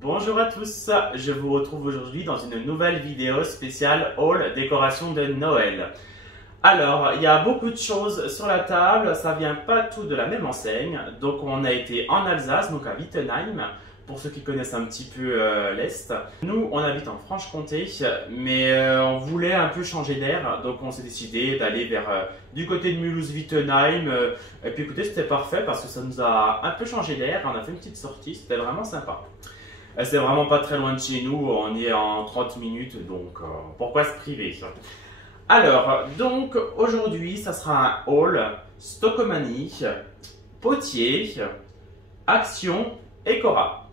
Bonjour à tous, je vous retrouve aujourd'hui dans une nouvelle vidéo spéciale haul décoration de Noël. Alors, il y a beaucoup de choses sur la table, ça vient pas tout de la même enseigne. Donc on a été en Alsace, donc à Wittenheim, pour ceux qui connaissent un petit peu l'Est. Nous, on habite en Franche-Comté, mais on voulait un peu changer d'air, donc on s'est décidé d'aller vers du côté de Mulhouse-Wittenheim. Et puis écoutez, c'était parfait parce que ça nous a un peu changé d'air, on a fait une petite sortie, c'était vraiment sympa. C'est vraiment pas très loin de chez nous, on est en 30 minutes, donc pourquoi se priver? Alors, donc aujourd'hui, ça sera un haul Stockomanie, Potier, Action et Cora.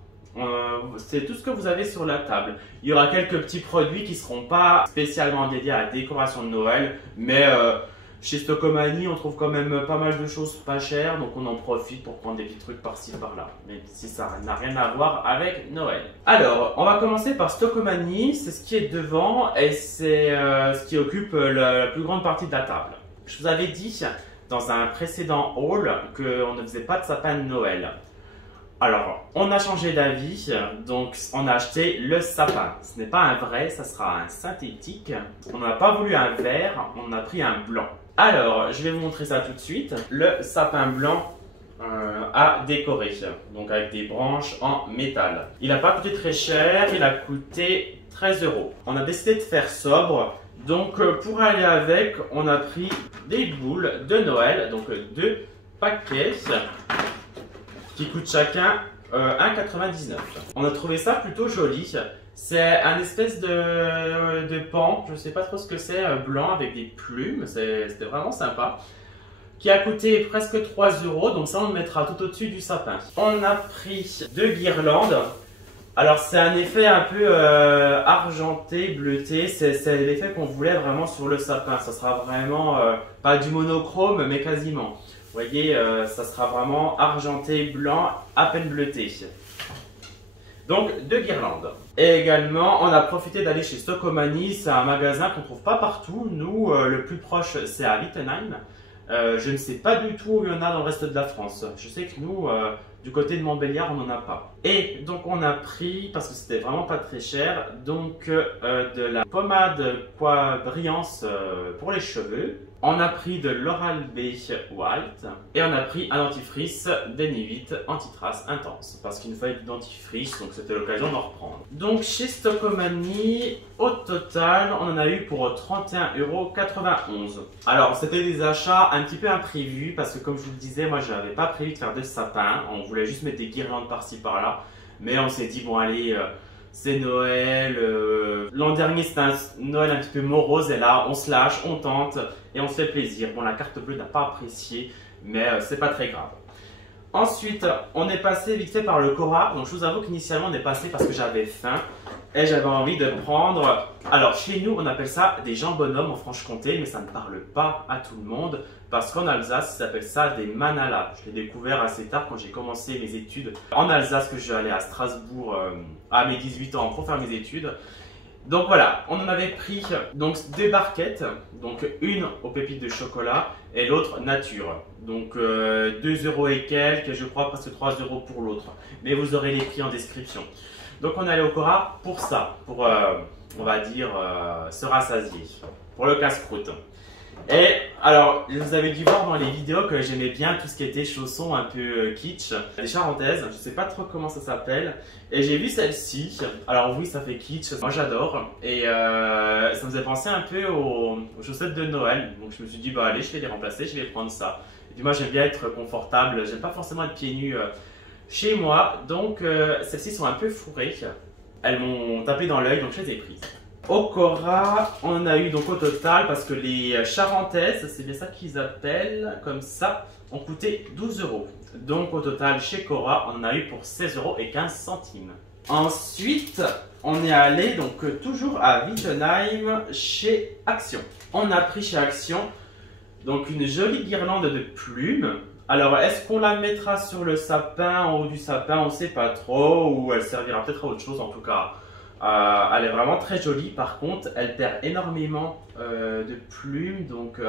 C'est tout ce que vous avez sur la table. Il y aura quelques petits produits qui ne seront pas spécialement dédiés à la décoration de Noël, mais chez Stockomanie, on trouve quand même pas mal de choses pas chères, donc on en profite pour prendre des petits trucs par-ci par-là, même si ça n'a rien à voir avec Noël. Alors, on va commencer par Stockomanie, c'est ce qui est devant et c'est ce qui occupe la plus grande partie de la table. Je vous avais dit dans un précédent haul qu'on ne faisait pas de sapin de Noël. Alors, on a changé d'avis, donc on a acheté le sapin. Ce n'est pas un vrai, ça sera un synthétique. On n'a pas voulu un vert, on a pris un blanc. Alors, je vais vous montrer ça tout de suite. Le sapin blanc à décorer, donc avec des branches en métal. Il n'a pas coûté très cher, il a coûté 13 €. On a décidé de faire sobre, donc pour aller avec, on a pris des boules de Noël, donc 2 paquets qui coûtent chacun 1,99 €. On a trouvé ça plutôt joli. C'est un espèce de pan, je ne sais pas trop ce que c'est, blanc avec des plumes, c'était vraiment sympa. Qui a coûté presque 3 €, donc ça on le mettra tout au-dessus du sapin. On a pris 2 guirlandes. Alors c'est un effet un peu argenté, bleuté, c'est l'effet qu'on voulait vraiment sur le sapin. Ça sera vraiment pas du monochrome mais quasiment. Vous voyez, ça sera vraiment argenté, blanc, à peine bleuté. Donc 2 guirlandes. Et également, on a profité d'aller chez Stockomanie, c'est un magasin qu'on ne trouve pas partout. Nous, le plus proche, c'est à Wittenheim. Je ne sais pas du tout où il y en a dans le reste de la France. Je sais que nous, du côté de Montbéliard, on n'en a pas. Et donc on a pris, parce que c'était vraiment pas très cher, donc de la pommade brillance pour les cheveux. On a pris de l'Oral-B White et on a pris un dentifrice Denivit anti-trace intense parce qu'il nous fallait du dentifrice, donc c'était l'occasion d'en reprendre. Donc chez Stockomanie, au total, on en a eu pour 31,91 €. Alors c'était des achats un petit peu imprévus parce que comme je vous le disais, moi je n'avais pas prévu de faire de sapin, on voulait juste mettre des guirlandes par-ci par-là, mais on s'est dit bon allez, c'est Noël, l'an dernier c'était un Noël un petit peu morose et là on se lâche, on tente et on se fait plaisir. Bon, la carte bleue n'a pas apprécié, mais c'est pas très grave. Ensuite, on est passé vite fait par le Cora. Donc je vous avoue qu'initialement on est passé parce que j'avais faim et j'avais envie de prendre. Alors chez nous on appelle ça des jambonhommes en Franche-Comté, mais ça ne parle pas à tout le monde parce qu'en Alsace ça s'appelle ça des manalas. Je l'ai découvert assez tard quand j'ai commencé mes études en Alsace, que je suis allé à Strasbourg à mes 18 ans pour faire mes études. Donc voilà, on en avait pris donc 2 barquettes, donc une aux pépites de chocolat et l'autre nature. Donc 2 € et quelques, je crois presque 3 € pour l'autre. Mais vous aurez les prix en description. Donc on est allé au Cora pour ça, pour on va dire se rassasier, pour le casse-croûte. Et alors, vous avez dû voir dans les vidéos que j'aimais bien tout ce qui était chaussons un peu kitsch, des charentaises, je ne sais pas trop comment ça s'appelle. Et j'ai vu celle-ci, alors oui ça fait kitsch, moi j'adore. Et ça me faisait penser un peu aux chaussettes de Noël. Donc je me suis dit bah allez, je vais les remplacer, je vais prendre ça. Et puis moi j'aime bien être confortable, j'aime pas forcément être pieds nus chez moi. Donc celles-ci sont un peu fourrées, elles m'ont tapé dans l'œil donc je les ai prises. Au Cora, on a eu donc au total, parce que les charentaises, c'est bien ça qu'ils appellent, comme ça, ont coûté 12 €. Donc au total, chez Cora, on en a eu pour 16,15 €. Ensuite, on est allé donc toujours à Wittenheim chez Action. On a pris chez Action donc une jolie guirlande de plumes. Alors, est-ce qu'on la mettra sur le sapin, en haut du sapin? On ne sait pas trop, ou elle servira peut-être à autre chose en tout cas. Elle est vraiment très jolie. Par contre, elle perd énormément de plumes, donc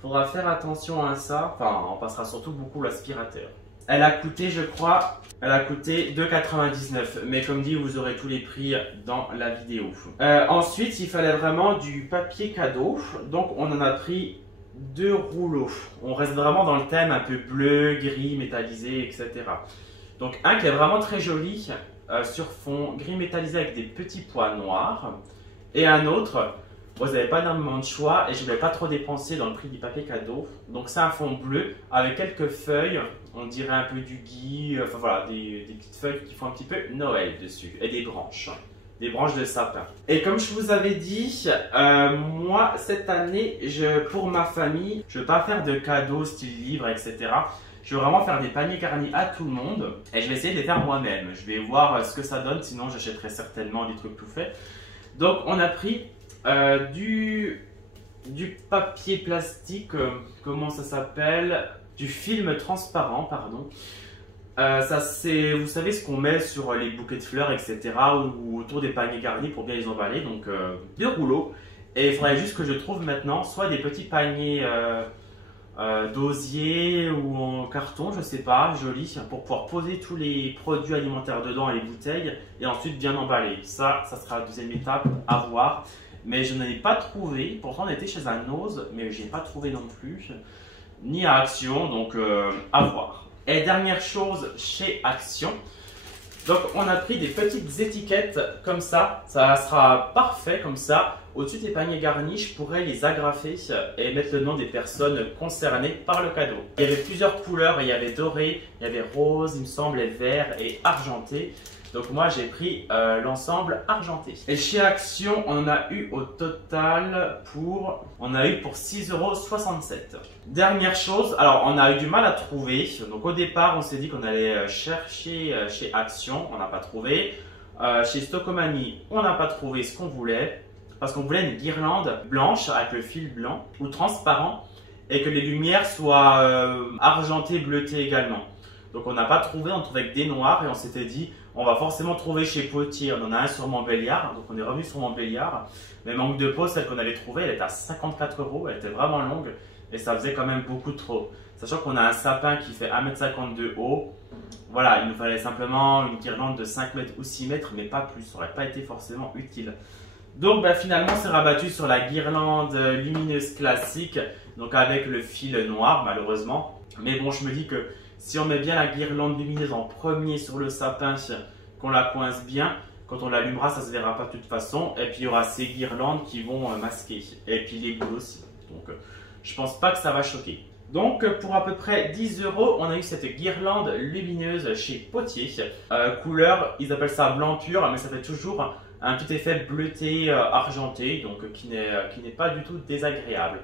faudra faire attention à ça. Enfin, on passera surtout beaucoup l'aspirateur. Elle a coûté, je crois, elle a coûté 2,99 €. Mais comme dit, vous aurez tous les prix dans la vidéo. Ensuite, il fallait vraiment du papier cadeau. Donc, on en a pris 2 rouleaux. On reste vraiment dans le thème un peu bleu, gris, métallisé, etc. Donc, un qui est vraiment très joli sur fond gris métallisé avec des petits pois noirs. Et un autre, vous n'avez pas énormément de choix et je ne vais pas trop dépenser dans le prix du papier cadeau. Donc, c'est un fond bleu avec quelques feuilles. On dirait un peu du gui, enfin voilà, des petites feuilles qui font un petit peu Noël dessus et des branches de sapin. Et comme je vous avais dit, moi cette année, pour ma famille, je ne veux pas faire de cadeaux style livre, etc. Je veux vraiment faire des paniers garnis à tout le monde et je vais essayer de les faire moi-même. Je vais voir ce que ça donne, sinon j'achèterai certainement des trucs tout faits. Donc on a pris du papier plastique, comment ça s'appelle? Du film transparent, pardon. Ça c'est, vous savez ce qu'on met sur les bouquets de fleurs, etc. ou autour des paniers garnis pour bien les emballer. Donc 2 rouleaux. Et il faudrait juste que je trouve maintenant soit des petits paniers d'osier ou en carton, je sais pas, joli, pour pouvoir poser tous les produits alimentaires dedans et les bouteilles et ensuite bien emballer. Ça sera la deuxième étape à voir. Mais je n'en ai pas trouvé. Pourtant, on était chez un Ose, mais je n'ai pas trouvé non plus. Ni à Action, donc à voir. Et dernière chose chez Action, donc on a pris des petites étiquettes comme ça sera parfait comme ça. Au-dessus des paniers garnis, je pourrais les agrafer et mettre le nom des personnes concernées par le cadeau. Il y avait plusieurs couleurs, il y avait doré, il y avait rose, il me semble, et vert et argenté. Donc moi j'ai pris l'ensemble argenté. Et chez Action, on a eu au total pour 6,67 €. Dernière chose, alors on a eu du mal à trouver. Donc au départ, on s'est dit qu'on allait chercher chez Action, on n'a pas trouvé. Chez Stockomanie, on n'a pas trouvé ce qu'on voulait. Parce qu'on voulait une guirlande blanche avec le fil blanc ou transparent et que les lumières soient argentées, bleutées également. Donc on n'a pas trouvé, on trouvait que des noirs et on s'était dit on va forcément trouver chez Potier. On en a un sur Montbéliard, donc on est revenu sur Montbéliard. Mais manque de peau, celle qu'on avait trouvée, elle était à 54 €, elle était vraiment longue et ça faisait quand même beaucoup trop. Sachant qu'on a un sapin qui fait 1,52 m de haut. Voilà, il nous fallait simplement une guirlande de 5 mètres ou 6 mètres, mais pas plus, ça n'aurait pas été forcément utile. Donc finalement, c'est rabattu sur la guirlande lumineuse classique, donc avec le fil noir malheureusement. Mais bon, je me dis que si on met bien la guirlande lumineuse en premier sur le sapin, qu'on la coince bien, quand on l'allumera, ça ne se verra pas de toute façon. Et puis il y aura ces guirlandes qui vont masquer. Et puis les boules aussi. Donc je pense pas que ça va choquer. Donc pour à peu près 10 €, on a eu cette guirlande lumineuse chez Potier. Couleur, ils appellent ça blanc pur, mais ça fait toujours un petit effet bleuté argenté, donc qui n'est pas du tout désagréable.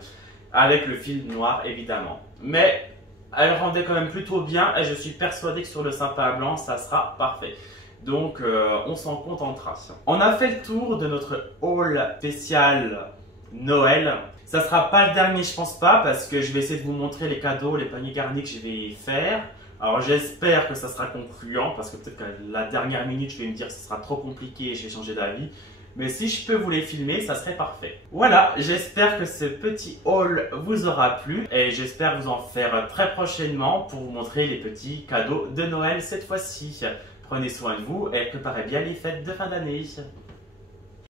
Avec le fil noir évidemment. Mais elle rendait quand même plutôt bien et je suis persuadé que sur le sapin blanc, ça sera parfait. Donc on s'en contentera. On a fait le tour de notre haul spécial Noël. Ça sera pas le dernier, je pense pas, parce que je vais essayer de vous montrer les cadeaux, les paniers garnis que je vais faire. Alors j'espère que ça sera concluant, parce que peut-être qu'à la dernière minute, je vais me dire que ce sera trop compliqué et je vais changer d'avis. Mais si je peux vous les filmer, ça serait parfait. Voilà, j'espère que ce petit haul vous aura plu et j'espère vous en faire très prochainement pour vous montrer les petits cadeaux de Noël cette fois-ci. Prenez soin de vous et préparez bien les fêtes de fin d'année.